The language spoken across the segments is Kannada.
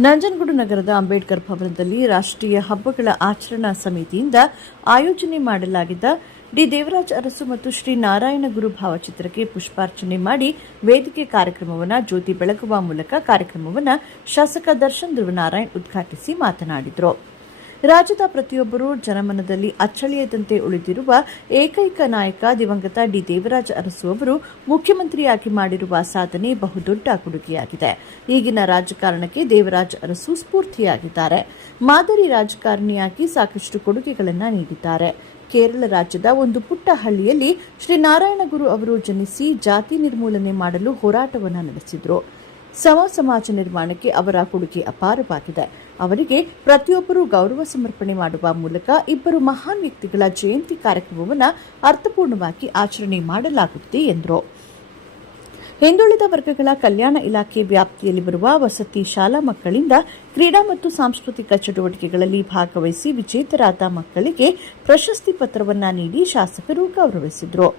ನಂಜನಗೂಡು ನಗರದ ಅಂಬೇಡ್ಕರ್ ಭವನದಲ್ಲಿ ರಾಷ್ಟ್ರೀಯ ಹಬ್ಬಗಳ ಆಚರಣಾ ಸಮಿತಿಯಿಂದ ಆಯೋಜನೆ ಮಾಡಲಾಗಿದ್ದ ಡಿ ದೇವರಾಜ ಅರಸು ಮತ್ತು ಶ್ರೀ ನಾರಾಯಣ ಗುರು ಭಾವಚಿತ್ರಕ್ಕೆ ಪುಷ್ಪಾರ್ಚನೆ ಮಾಡಿ ವೇದಿಕೆ ಕಾರ್ಯಕ್ರಮವನ್ನು ಜ್ಯೋತಿ ಬೆಳಗುವ ಮೂಲಕ ಕಾರ್ಯಕ್ರಮವನ್ನು ಶಾಸಕ ದರ್ಶನ್ ಧ್ರುವನಾರಾಯಣ್ ಉದ್ಘಾಟಿಸಿ ಮಾತನಾಡಿದರು. ರಾಜ್ಯದ ಪ್ರತಿಯೊಬ್ಬರೂ ಜನಮನದಲ್ಲಿ ಅಚ್ಚಳಿಯದಂತೆ ಉಳಿದಿರುವ ಏಕೈಕ ನಾಯಕ ದಿವಂಗತ ಡಿ ದೇವರಾಜ ಅರಸು ಅವರು ಮುಖ್ಯಮಂತ್ರಿಯಾಗಿ ಮಾಡಿರುವ ಸಾಧನೆ ಬಹುದೊಡ್ಡ ಕೊಡುಗೆಯಾಗಿದೆ. ಈಗಿನ ರಾಜಕಾರಣಕ್ಕೆ ದೇವರಾಜ ಅರಸು ಸ್ಫೂರ್ತಿಯಾಗಿದ್ದಾರೆ. ಮಾದರಿ ರಾಜಕಾರಣಿಯಾಗಿ ಸಾಕಷ್ಟು ಕೊಡುಗೆಗಳನ್ನು ನೀಡಿದ್ದಾರೆ. ಕೇರಳ ರಾಜ್ಯದ ಒಂದು ಪುಟ್ಟ ಹಳ್ಳಿಯಲ್ಲಿ ಶ್ರೀ ನಾರಾಯಣ ಗುರು ಅವರು ಜನಿಸಿ ಜಾತಿ ನಿರ್ಮೂಲನೆ ಮಾಡಲು ಹೋರಾಟವನ್ನು ನಡೆಸಿದರು. ಸಮಾಜ ನಿರ್ಮಾಣಕ್ಕೆ ಅವರ ಕೊಡುಗೆ ಅಪಾರವಾಗಿದೆ. ಅವರಿಗೆ ಪ್ರತಿಯೊಬ್ಬರೂ ಗೌರವ ಸಮರ್ಪಣೆ ಮಾಡುವ ಮೂಲಕ ಇಬ್ಬರು ಮಹಾನ್ ವ್ಯಕ್ತಿಗಳ ಜಯಂತಿ ಕಾರ್ಯಕ್ರಮವನ್ನು ಅರ್ಥಪೂರ್ಣವಾಗಿ ಆಚರಣೆ ಮಾಡಲಾಗುತ್ತಿದೆ ಎಂದರು. ಹಿಂದುಳಿದ ವರ್ಗಗಳ ಕಲ್ಯಾಣ ಇಲಾಖೆ ವ್ಯಾಪ್ತಿಯಲ್ಲಿ ಬರುವ ವಸತಿ ಶಾಲಾ ಮಕ್ಕಳಿಂದ ಕ್ರೀಡಾ ಮತ್ತು ಸಾಂಸ್ಕೃತಿಕ ಚಟುವಟಿಕೆಗಳಲ್ಲಿ ಭಾಗವಹಿಸಿ ವಿಜೇತರಾದ ಮಕ್ಕಳಿಗೆ ಪ್ರಶಸ್ತಿ ಪತ್ರವನ್ನು ನೀಡಿ ಶಾಸಕರು ಗೌರವಿಸಿದರು.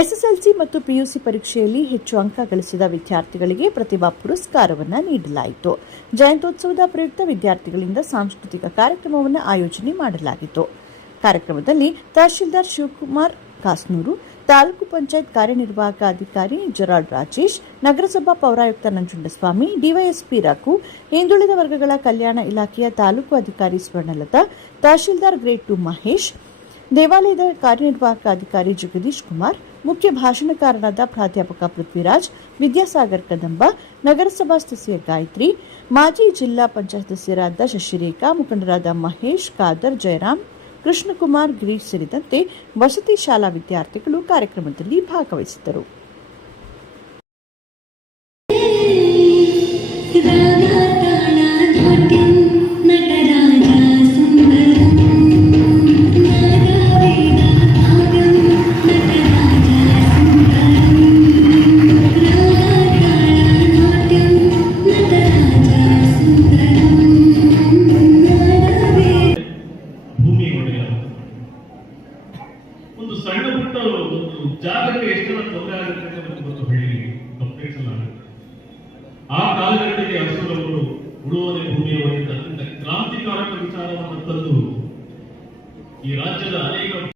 ಎಸ್ಎಸ್ಎಲ್ಸಿ ಮತ್ತು ಪಿಯುಸಿ ಪರೀಕ್ಷೆಯಲ್ಲಿ ಹೆಚ್ಚು ಅಂಕ ಗಳಿಸಿದ ವಿದ್ಯಾರ್ಥಿಗಳಿಗೆ ಪ್ರತಿಭಾ ಪುರಸ್ಕಾರವನ್ನು ನೀಡಲಾಯಿತು. ಜಯಂತ್ಯೋತ್ಸವದ ಪ್ರಯುಕ್ತ ವಿದ್ಯಾರ್ಥಿಗಳಿಂದ ಸಾಂಸ್ಕೃತಿಕ ಕಾರ್ಯಕ್ರಮವನ್ನು ಆಯೋಜನೆ ಮಾಡಲಾಗಿತ್ತು. ಕಾರ್ಯಕ್ರಮದಲ್ಲಿ ತಹಶೀಲ್ದಾರ್ ಶಿವಕುಮಾರ್ ಕಾಸ್ನೂರು, ತಾಲೂಕು ಪಂಚಾಯತ್ ಕಾರ್ಯನಿರ್ವಾಹಕ ಅಧಿಕಾರಿ ಜರಾಲ್ಡ್ ರಾಜೇಶ್, ನಗರಸಭಾ ಪೌರಾಯುಕ್ತ ನಂಜುಂಡಸ್ವಾಮಿ, ಡಿವೈಎಸ್ಪಿ ರಘು, ಹಿಂದುಳಿದ ವರ್ಗಗಳ ಕಲ್ಯಾಣ ಇಲಾಖೆಯ ತಾಲೂಕು ಅಧಿಕಾರಿ ಸ್ವರ್ಣಲತಾ, ತಹಶೀಲ್ದಾರ್ ಗ್ರೇಡ್ 2 ಮಹೇಶ್, ದೇವಾಲಯದ ಕಾರ್ಯನಿರ್ವಾಹಕ ಅಧಿಕಾರಿ ಜಗದೀಶ್ ಕುಮಾರ್, ಮುಖ್ಯ ಭಾಷಣಕಾರರಾದ ಪ್ರಾಧ್ಯಾಪಕ ಪೃಥ್ವಿರಾಜ್, ವಿದ್ಯಾಸಾಗರ್ ಕದಂಬ, ನಗರಸಭಾ ಸದಸ್ಯ ಗಾಯತ್ರಿ, ಮಾಜಿ ಜಿಲ್ಲಾ ಪಂಚಾಯತ್ ಸದಸ್ಯರಾದ ಶಶಿರೇಖಾ, ಮುಖಂಡರಾದ ಮಹೇಶ್, ಖಾದರ್, ಜಯರಾಮ್, ಕೃಷ್ಣಕುಮಾರ್, ಗಿರೀಶ್ ಸೇರಿದಂತೆ ವಸತಿ ಶಾಲಾ ವಿದ್ಯಾರ್ಥಿಗಳು ಕಾರ್ಯಕ್ರಮದಲ್ಲಿ ಭಾಗವಹಿಸಿದ್ದರು. ಒಂದು ಸಣ್ಣ ಪುಟ್ಟ ಒಂದು ಜಾಗಕ್ಕೆ ಎಷ್ಟೆಲ್ಲ ತೊಂದರೆ ಆಗುತ್ತೆ ಅಂತ ನಮಗೆ ಗೊತ್ತು. ಹಳ್ಳಿ ಕಂಪ್ಲೇಂಟ್ಸ್ ಎಲ್ಲ ಆಗುತ್ತೆ. ಆ ಕಾಲಘಟ್ಟಕ್ಕೆ ಅರಸರವರು ಉಳುವನೆ ಭೂಮಿಯ ಒಡೆದ ಕ್ರಾಂತಿಕಾರಕ ವಿಚಾರವನ್ನು ತಂದು ಈ ರಾಜ್ಯದ ಅನೇಕ